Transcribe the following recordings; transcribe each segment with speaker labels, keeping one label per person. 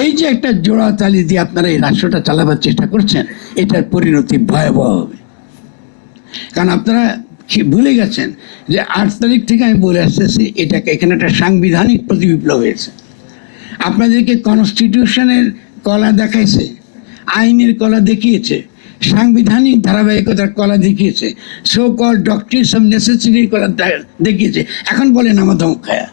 Speaker 1: এই যে একটা জোড়া তালি দিয়ে আপনারা এই রাষ্ট্রটা চালাবার চেষ্টা করছেন, এটার পরিণতি ভয়াবহ হবে। কারণ আপনারা ভুলে গেছেন যে আট তারিখ থেকে আমি বলে আসতেছি, এটাকে এখানে একটা সাংবিধানিক প্রতিবিপ্লব হয়েছে। আপনাদেরকে কনস্টিটিউশনের কলা দেখাইছে, আইনের কলা দেখিয়েছে, সাংবিধানিক ধারাবাহিকতার কলা দেখিয়েছে সো কল ডক্টরিস অফ নেসেসিটির কলা দেখিয়েছে। এখন বলেন আমার ধমক খায়া।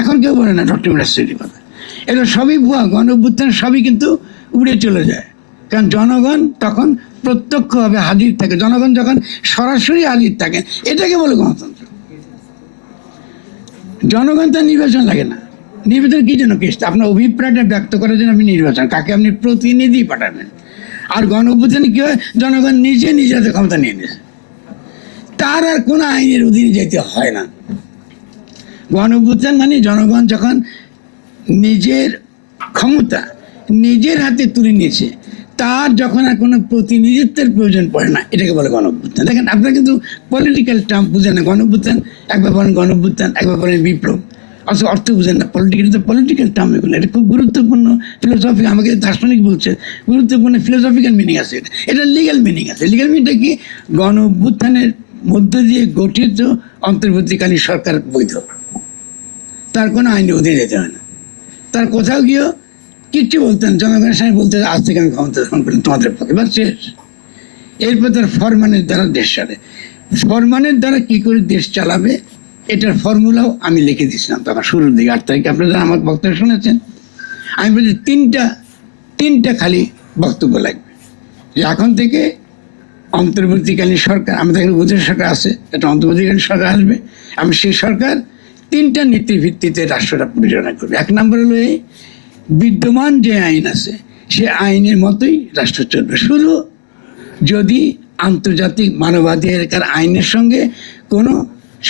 Speaker 1: এখন কেউ বলে না ডক্টর নেসেসিটির কথা। এটা সবই ভুয়া গণ সবই কিন্তু উড়ে চলে যায়। কারণ জনগণ তখন প্রত্যক্ষভাবে হাজির থাকে। জনগণ যখন সরাসরি হাজির থাকেন এটাকে বলে গণতন্ত্র। জনগণ তার নির্বাচন লাগে না। নির্বাচন কি জন্য কেস? আপনার অভিপ্রায়টা ব্যক্ত করার জন্য আপনি নির্বাচন, কাকে আপনি প্রতিনিধি পাঠাবেন? আর গণ অভ্যুত্থানে কি হয়? জনগণ নিজে নিজে হাতে ক্ষমতা নিয়ে নিয়েছে তার আর কোনো আইনের অধীনে যেতে হয় না। গণ অভ্যুত্থান মানে জনগণ যখন নিজের ক্ষমতা নিজের হাতে তুলে নিয়েছে, তার যখন আর কোনো প্রতিনিধিত্বের প্রয়োজন পড়ে না, এটাকে বলে গণ অভ্যুত্থান দেখেন, আপনারা কিন্তু পলিটিক্যাল টার্ম বুঝেন না গণ অভ্যুত্থান একবার বলেন গণ অভ্যুত্থান একবার বলেন বিপ্লব। অথচ অর্থ বুঝেন না পলিটিক্যাল তো পলিটিক্যাল টার্ম এগুলো, এটা খুব গুরুত্বপূর্ণ ফিলোসফি আমাকে দার্শনিক বলছে, গুরুত্বপূর্ণ ফিলোসফিক্যাল মিনিং আছে এটা এটা লিগ্যাল মিনিং আছে। লিগ্যাল মিনিংটা কি? গণ অভ্যুত্থানের মধ্য দিয়ে গঠিত অন্তর্বর্তীকালীন সরকার বৈধ, তার কোনো আইনের অধীনে যেতে হয় না। তার কোথাও গিয়েও কিচ্ছু বলতেন জনগণের সামনে বলতে আজ থেকে আমি ক্ষমতা দখল করলাম তোমাদের পক্ষে। বা শেষ এরপর তার ফরমানের দ্বারা দেশ চলে ফরমানের দ্বারা কি করে দেশ চালাবে, এটার ফর্মুলাও আমি লিখে দিয়েছিলাম তখন শুরুর দিকে। আট তারিখে আপনারা আমার বক্তব্য শুনেছেন, আমি বলছি তিনটা তিনটা খালি বক্তব্য লাগবে। যে এখন থেকে অন্তর্বর্তীকালীন সরকার আমাদের এখানে উপদেশ সরকার আছে, একটা অন্তর্বর্তীকালীন সরকার আসবে। আমি সেই সরকার তিনটা নীতির ভিত্তিতে রাষ্ট্রটা পরিচালনা করবে। এক নম্বর হলো এই, বিদ্যমান যে আইন আছে, সে আইনের মতোই রাষ্ট্র চলবে। শুধু যদি আন্তর্জাতিক মানবাধিকার আইনের সঙ্গে কোনো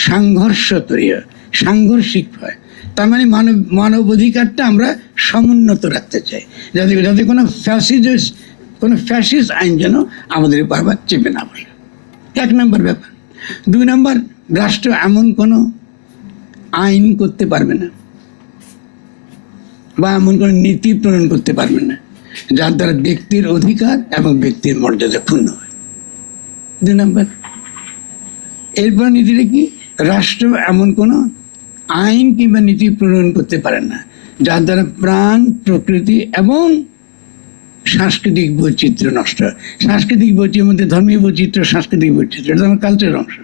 Speaker 1: সাংঘর্ষ তৈরি হয়, সাংঘর্ষিক হয়, তার মানে মানব মানব অধিকারটা আমরা সমুন্নত রাখতে চাই। যাতে যাতে কোনো ফ্যাসিস কোনো ফ্যাসিস আইন যেন আমাদের বারবার চেপে না বসে। এক নম্বর ব্যাপার। দুই নম্বর, রাষ্ট্র এমন কোনো আইন করতে পারবে না। বা এমন কোনো নীতি প্রণয়ন করতে পারবে না। যার দ্বারা ব্যক্তির অধিকার এবং ব্যক্তির মর্যাদা ক্ষুণ্ণ হয়। দুই নম্বর। এরপর নীতিটা কি? রাষ্ট্র এমন কোনো আইন কিংবা নীতি প্রণয়ন করতে পারে না। যার দ্বারা প্রাণ, প্রকৃতি এবং সাংস্কৃতিক বৈচিত্র্য নষ্ট হয়। সাংস্কৃতিক বৈচিত্র্যের মধ্যে ধর্মীয় বৈচিত্র্য, সাংস্কৃতিক বৈচিত্র্য এটা কালচারের অংশ।